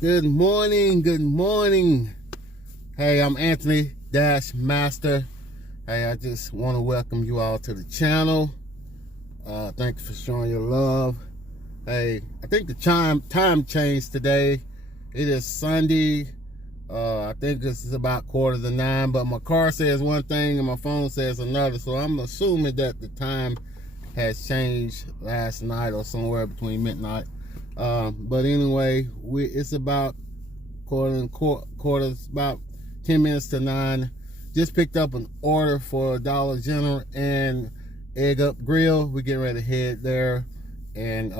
Good morning, good morning. Hey, I'm Anthony Dash Master. Hey, I just want to welcome you all to the channel. Thanks for showing your love. Hey, I think the time changed today. It is Sunday. I think this is about 8:45, but my car says one thing and my phone says another, so I'm assuming that the time has changed last night or somewhere between midnight. But anyway, it's about quarters, about 10 minutes to 9. Just picked up an order for Dollar General and Egg Up Grill. We're getting ready to head there and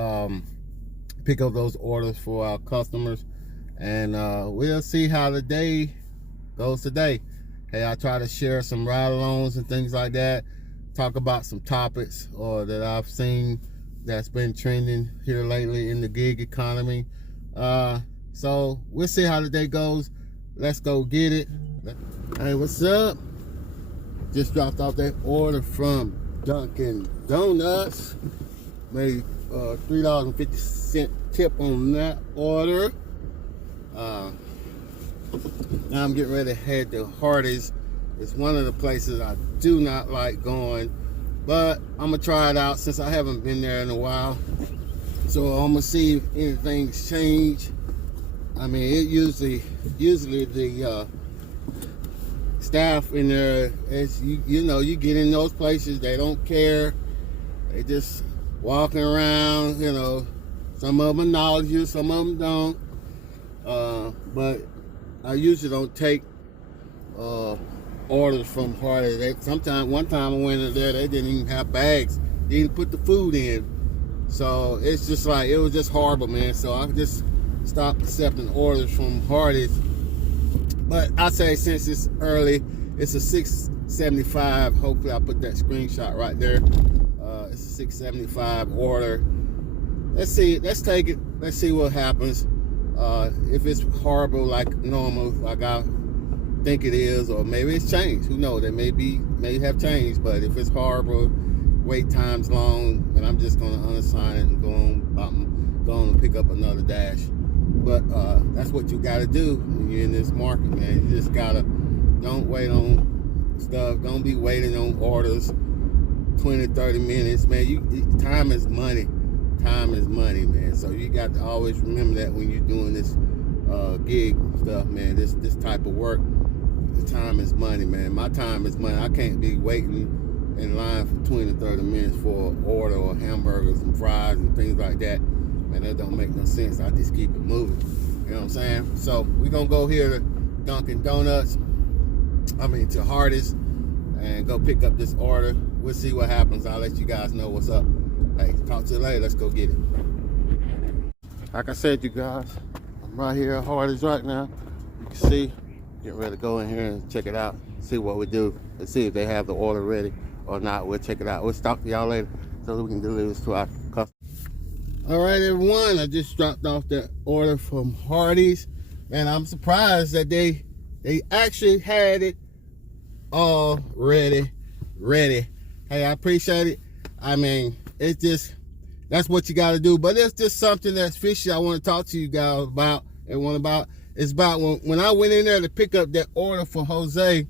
pick up those orders for our customers. And we'll see how the day goes today. Hey, I try to share some ride-alongs and things like that. Talk about some topics that I've seen that's been trending here lately in the gig economy. So we'll see how the day goes. Let's go get it. Hey, what's up? Just dropped off that order from Dunkin' Donuts. Made $3.50 tip on that order. Now I'm getting ready to head to Hardee's. It's one of the places I do not like going, but I'm gonna try it out since I haven't been there in a while. So I'm gonna see if anything's changed. I mean, it usually the staff in there, is you know, you get in those places, they don't care. They just walking around, you know. Some of them acknowledge you, some of them don't. But I usually don't take orders from Hardee's. One time I went in there, they didn't even have bags. They didn't put the food in. So it's just like, it was just horrible, man. So I just stopped accepting orders from Hardee's. But I say since it's early, it's a $6.75. Hopefully I put that screenshot right there. It's a $6.75 order. Let's see, let's take it. Let's see what happens. If it's horrible like normal, like I think it is, or maybe it's changed. Who knows? They may have changed. But if it's horrible, wait time's long, and I'm just gonna unassign it and go on and pick up another dash. But that's what you gotta do when you're in this market, man. You just gotta don't wait on stuff. Don't be waiting on orders 20-30 minutes, man. Time is money. Time is money, man. So you got to always remember that when you're doing this gig stuff, man. This type of work, the time is money, man. My time is money. I can't be waiting in line for 20-30 minutes for an order or hamburgers and fries and things like that. Man, that don't make no sense. I just keep it moving. You know what I'm saying? So we're gonna go here to Dunkin' Donuts. To Hardee's and go pick up this order. We'll see what happens. I'll let you guys know what's up. Hey, talk to you later. Let's go get it. Like I said, you guys, I'm right here at Hardee's right now. You can see, get ready to go in here and check it out. See what we do. Let's see if they have the order ready or not. We'll check it out. We'll talk to y'all later so that we can deliver this to our customers. All right, everyone. I just dropped off that order from Hardee's, and I'm surprised that they actually had it all ready. Hey, I appreciate it. I mean, it's just, that's what you got to do. But it's just something that's fishy I want to talk to you guys about. It's about when I went in there to pick up that order for Jose,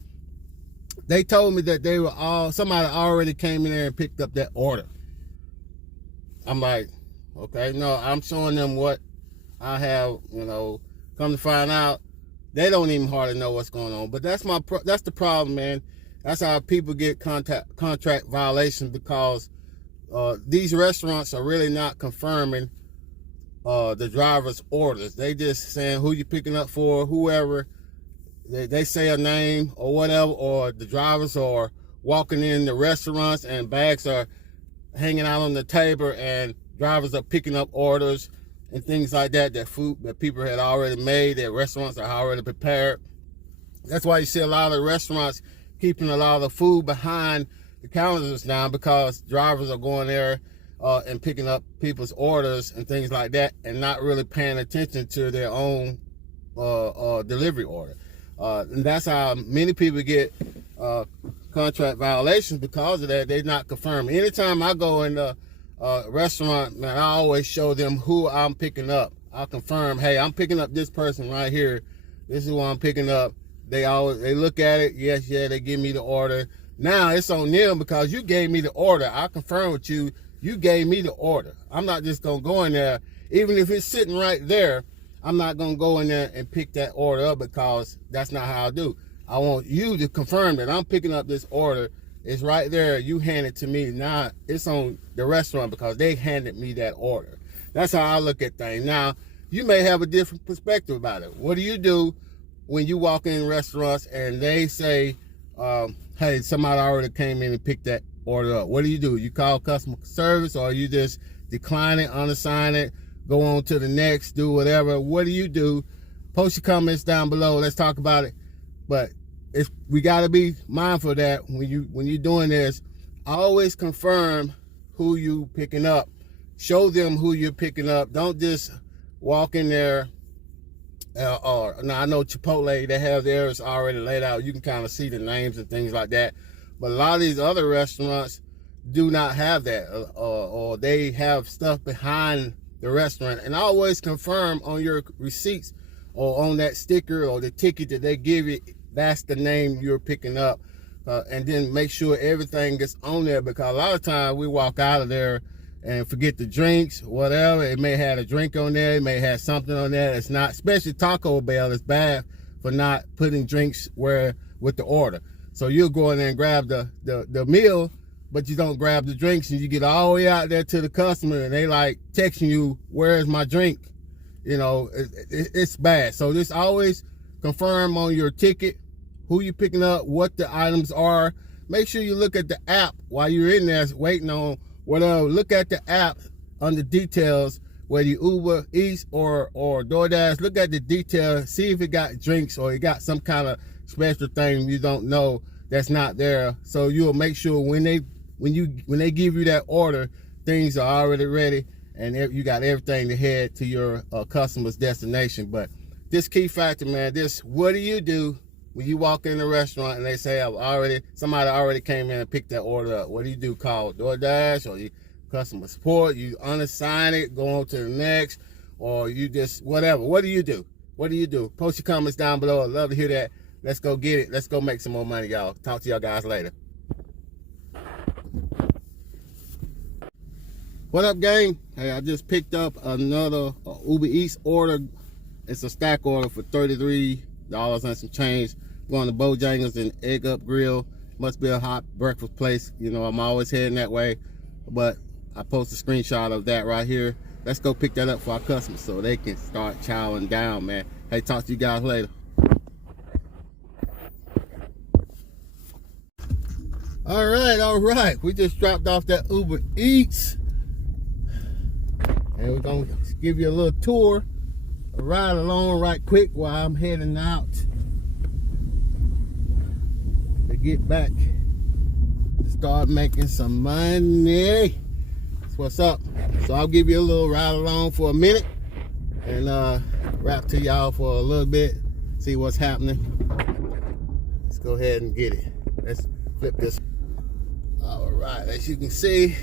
they told me that somebody already came in there and picked up that order. I'm like, okay, no, I'm showing them what I have, you know. Come to find out, they don't even hardly know what's going on. But that's the problem, man. That's how people get contract violations, because these restaurants are really not confirming the driver's orders. They just saying who you picking up for, whoever. They say a name or whatever, or the drivers are walking in the restaurants and bags are hanging out on the table, and drivers are picking up orders and things like that, that food that people had already made, that restaurants are already prepared. That's why you see a lot of restaurants keeping a lot of the food behind the counters now, because drivers are going there and picking up people's orders and things like that, and not really paying attention to their own delivery order. And that's how many people get contract violations because of that. They're not confirming. Anytime I go in the restaurant, man, I always show them who I'm picking up. I'll confirm, hey, I'm picking up this person right here. This is what I'm picking up. They look at it. Yes, yeah, they give me the order. Now it's on them because you gave me the order. I confirm with you. You gave me the order. I'm not just gonna go in there, even if it's sitting right there. I'm not gonna go in there and pick that order up because that's not how I do. I want you to confirm that I'm picking up this order. It's right there. You hand it to me. Now it's on the restaurant because they handed me that order. That's how I look at things. Now, you may have a different perspective about it. What do you do when you walk in restaurants and they say, hey, somebody already came in and picked that order up? What do? You call customer service, or you just decline it, unassign it, go on to the next, do whatever? What do you do? Post your comments down below. Let's talk about it. But we got to be mindful of that when you're doing this. Always confirm who you picking up. Show them who you're picking up. Don't just walk in there. Now I know Chipotle, they have theirs already laid out. You can kind of see the names and things like that. But a lot of these other restaurants do not have that, or they have stuff behind the restaurant. And always confirm on your receipts or on that sticker or the ticket that they give you, that's the name you're picking up. And then make sure everything gets on there, because a lot of times we walk out of there and forget the drinks, whatever. It may have a drink on there, it may have something on there. It's not, especially Taco Bell is bad for not putting drinks with the order. So you'll go in there and grab the meal, but you don't grab the drinks, and you get all the way out there to the customer and they like texting you, where's my drink? You know, it's bad. So just always confirm on your ticket who you're picking up, what the items are. Make sure you look at the app while you're in there waiting on whatever. Look at the app under details, whether you Uber Eats or Doordash. Look at the details, see if it got drinks or it got some kind of special thing you don't know that's not there. So you'll make sure when they give you that order, things are already ready and you got everything to head to your customer's destination. But this key factor, man, what do you do when you walk in a restaurant and they say, somebody already came in and picked that order up? What do you do? Call Doordash or you customer support? You unassign it, go on to the next, or you just whatever? What do you do? What do you do? Post your comments down below. I'd love to hear that. Let's go get it. Let's go make some more money, y'all. Talk to y'all guys later. What up, gang? Hey, I just picked up another Uber Eats order. It's a stack order for $33 and some change. Going to Bojangles and Egg Up Grill. Must be a hot breakfast place. You know, I'm always heading that way. But I post a screenshot of that right here. Let's go pick that up for our customers so they can start chowing down, man. Hey, talk to you guys later. All right. We just dropped off that Uber Eats. And we're going to give you a little tour. Ride along right quick while I'm heading out to get back to start making some money. That's what's up. So I'll give you a little ride along for a minute and rap to y'all for a little bit, see what's happening. Let's go ahead and get it. Let's flip this. All right, as you can see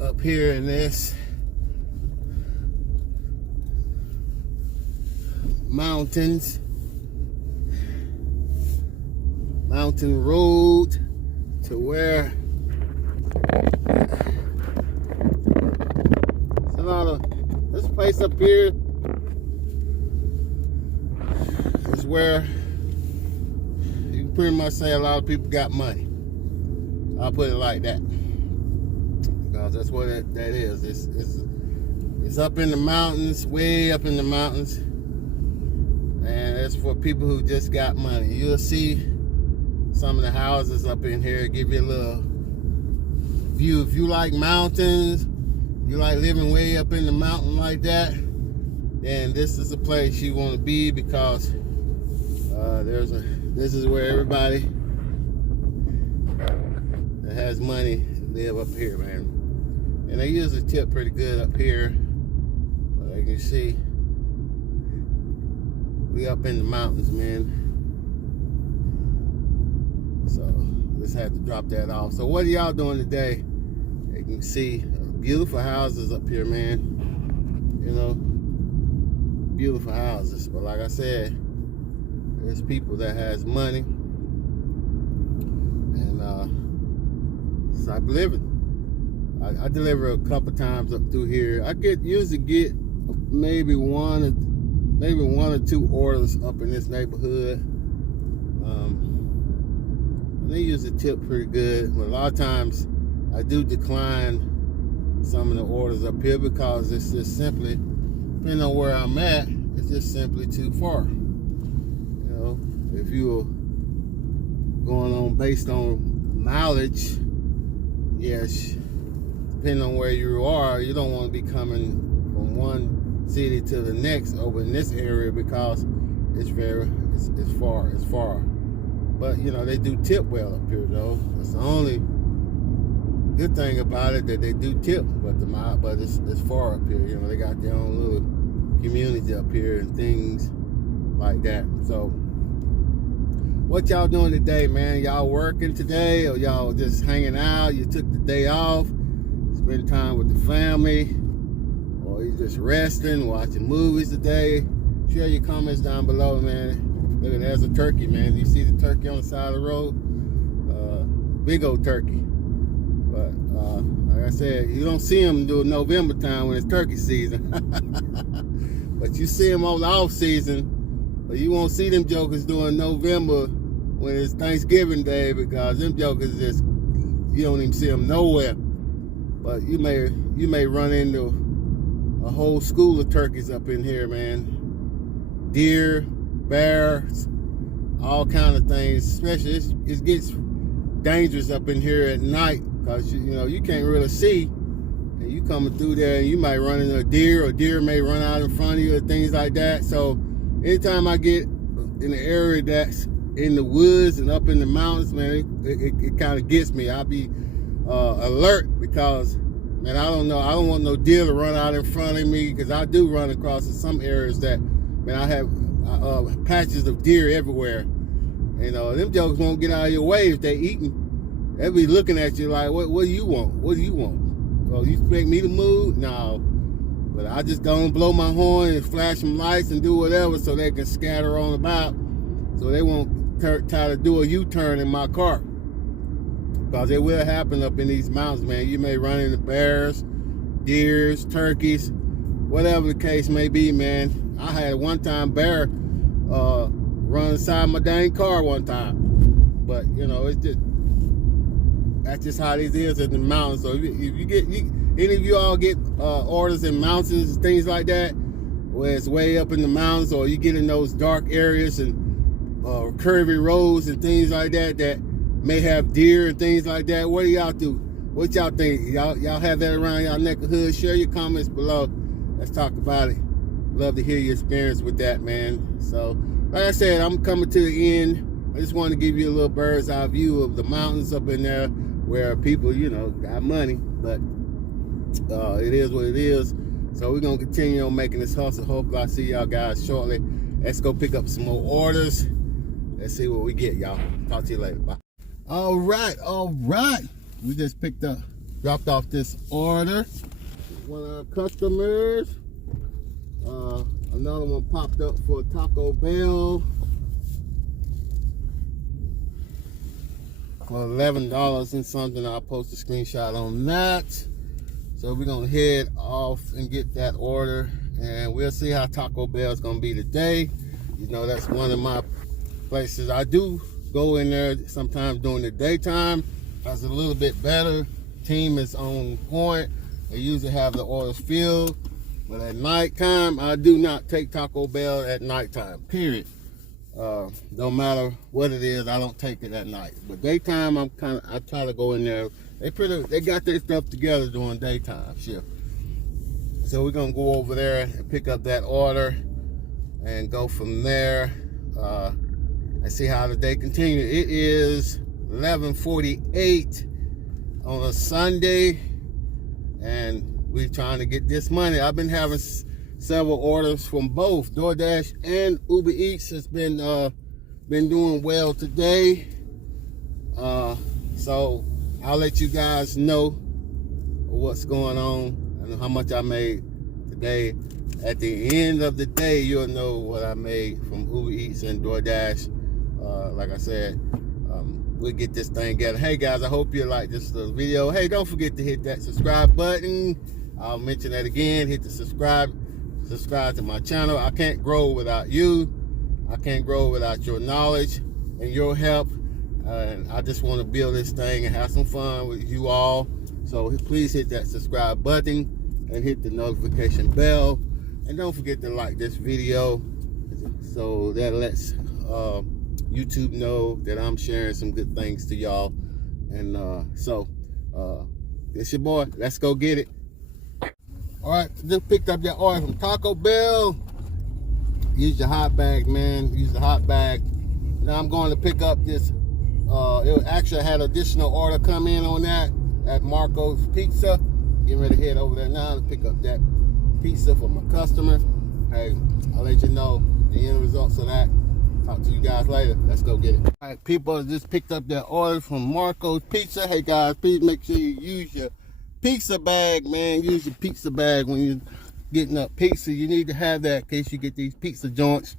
up here in this mountain road to where a lot of this place up here is where you can pretty much say a lot of people got money. I'll put it like that, because that's what that is. It's up in the mountains, way up in the mountains. And it's for people who just got money. You'll see some of the houses up in here, give you a little view. If you like mountains, you like living way up in the mountain like that, then this is a place you want to be, because this is where everybody that has money live up here, man. And they usually tip pretty good up here. But you can see, we up in the mountains, man. So just had to drop that off. So what are y'all doing today? You can see beautiful houses up here, man. You know, beautiful houses. But like I said, there's people that has money, and it's like living. I deliver a couple times up through here. I usually get maybe one or two orders up in this neighborhood. They usually tip pretty good, but a lot of times I do decline some of the orders up here because it's just simply, depending on where I'm at, it's just simply too far. You know, if you're going on based on mileage, yes, depending on where you are, you don't want to be coming from one city to the next over in this area because it's far. But you know, they do tip well up here though. That's the only good thing about it, that they do tip, but it's far up here. You know, they got their own little community up here and things like that. So what y'all doing today, man? Y'all working today, or y'all just hanging out? You took the day off, spend time with the family, or you just resting, watching movies today? Share your comments down below, man. Look, there's a turkey, man. You see the turkey on the side of the road? Big old turkey. But like I said, you don't see them during November time when it's turkey season. But you see them on the off season. But you won't see them jokers during November when it's Thanksgiving Day, because them jokers just, you don't even see them nowhere. But you may run into a whole school of turkeys up in here, man. Deer, bears, all kind of things. Especially it gets dangerous up in here at night because you know you can't really see, and you coming through there and you might run into a deer, or deer may run out in front of you, or things like that. So anytime I get in the area that's in the woods and up in the mountains, man, it kind of gets me. I'll be alert because, man, I don't want no deer to run out in front of me, because I do run across in some areas that, man, I have patches of deer everywhere. You know, them jokers won't get out of your way if they eating. They'll be looking at you like, what do you want? What do you want? Well, you expect me to move? No. But I just go and blow my horn and flash some lights and do whatever so they can scatter on about, so they won't try to do a U-turn in my car. Because it will happen up in these mountains, man. You may run into bears, deers, turkeys, whatever the case may be, man. I had one time bear run inside my dang car one time. But, you know, that's just how this is in the mountains. So if you get, any of you all get orders in mountains, things like that, where it's way up in the mountains, or you get in those dark areas and curvy roads and things like that that may have deer and things like that, what do y'all do? What y'all think? Y'all have that around y'all neck of hood? Share your comments below. Let's talk about it. Love to hear your experience with that, man. So, like I said, I'm coming to the end. I just wanted to give you a little bird's eye view of the mountains up in there where people, you know, got money. But it is what it is. So we're going to continue on making this hustle. Hopefully I'll see y'all guys shortly. Let's go pick up some more orders. Let's see what we get, y'all. Talk to you later. Bye. All right. We just dropped off this order. One of our customers. Another one popped up for Taco Bell for $11 and something. I'll post a screenshot on that. So we're gonna head off and get that order, and we'll see how Taco Bell is gonna be today. You know, that's one of my places. I do go in there sometimes during the daytime. That's a little bit better. Team is on point. They usually have the orders filled. But at nighttime, I do not take Taco Bell at nighttime, period. No matter what it is, I don't take it at night. But daytime, I try to go in there. They got their stuff together during daytime shift. So we're gonna go over there and pick up that order and go from there and see how the day continues. It is 11:48 on a Sunday, and we're trying to get this money. I've been having several orders from both Doordash and Uber Eats. Has been doing well today. So I'll let you guys know what's going on and how much I made today. day. At the end of the day, you'll know what I made from Uber Eats and Doordash. Like I said, we'll get this thing together. Hey guys, I hope you like this little video. Hey, don't forget to hit that subscribe button. I'll mention that again. Hit the subscribe to my channel. I can't grow without you. I can't grow without your knowledge and your help. And I just want to build this thing and have some fun with you all. So please hit that subscribe button and hit the notification bell. And don't forget to like this video so that lets YouTube know that I'm sharing some good things to y'all. And it's your boy. Let's go get it. All right, just picked up that order from Taco Bell. Use your hot bag, man. Use the hot bag. Now I'm going to pick up this. It actually had additional order come in on that at Marco's Pizza. Getting ready to head over there now to pick up that pizza for my customer. Hey, I'll let you know the end results of that. Talk to you guys later. Let's go get it. All right, people, just picked up that order from Marco's Pizza. Hey guys, please make sure you use your pizza bag, man. Use your pizza bag when you're getting up pizza. You need to have that in case you get these pizza joints.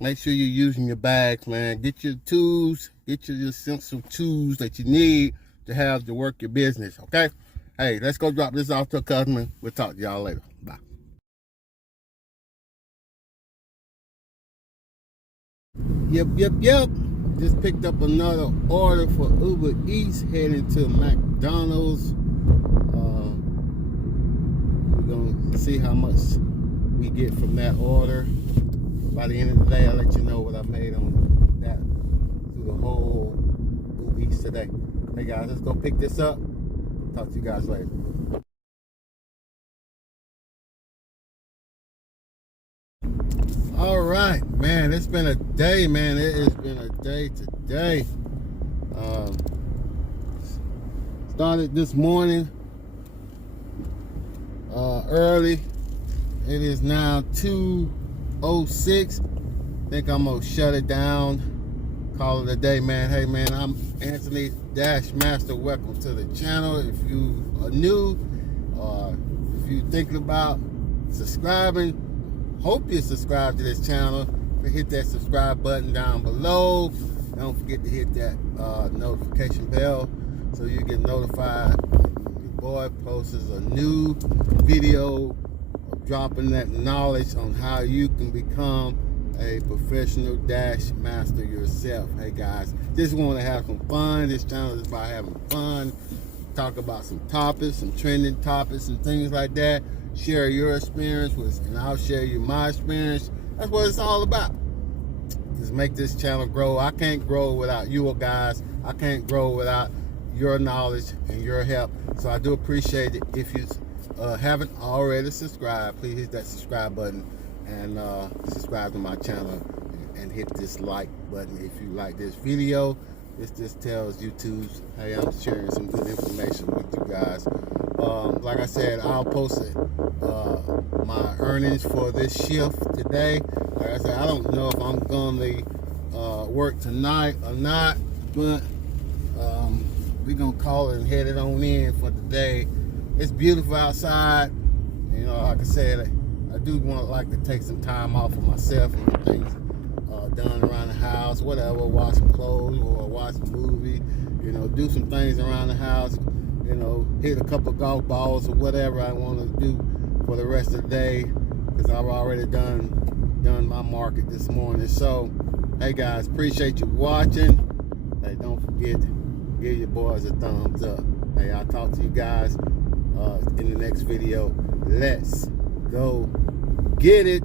Make sure you're using your bags, man. Get your tools, get your essential tools that you need to have to work your business, okay? Hey, let's go drop this off to a customer. We'll talk to y'all later. Bye. Yep. Just picked up another order for Uber Eats, heading to McDonald's. We're gonna see how much we get from that order. By the end of the day, I'll let you know what I made on that through the whole Uber Eats today. Hey guys, let's go pick this up. Talk to you guys later. All right, man, it's been a day, man. It has been a day today. Started this morning early. It is now 2:06. Think I'm gonna shut it down, call it a day, man. Hey man, I'm Anthony Dash Master. Welcome to the channel. If you are new, or if you're thinking about subscribing, hope you subscribe to this channel. Hit that subscribe button down below. Don't forget to hit that notification bell so you get notified when your boy posts a new video, dropping that knowledge on how you can become a professional dash master yourself. Hey guys, just want to have some fun. This channel is about having fun. Talk about some topics, some trending topics and things like that. Share your experience with, and I'll share you my experience. That's what it's all about. Just make this channel grow. I can't grow without you guys. I can't grow without your knowledge and your help. So I do appreciate it. If you haven't already subscribed, please hit that subscribe button and subscribe to my channel and hit this like button if you like this video. This just tells YouTube, hey, I'm sharing some good information with you guys. Like I said, I'll post it, my earnings for this shift today. Like I said, I don't know if I'm going to work tonight or not, but we're going to call it and head it on in for today. It's beautiful outside. You know, like I said, I do like to take some time off for myself and get things done around the house, whatever, wash some clothes or watch a movie, you know, do some things around the house, you know, hit a couple golf balls or whatever I want to do for the rest of the day, because I've already done my market this morning. So, hey guys, appreciate you watching. Hey, don't forget, give your boys a thumbs up. Hey, I'll talk to you guys in the next video. Let's go get it.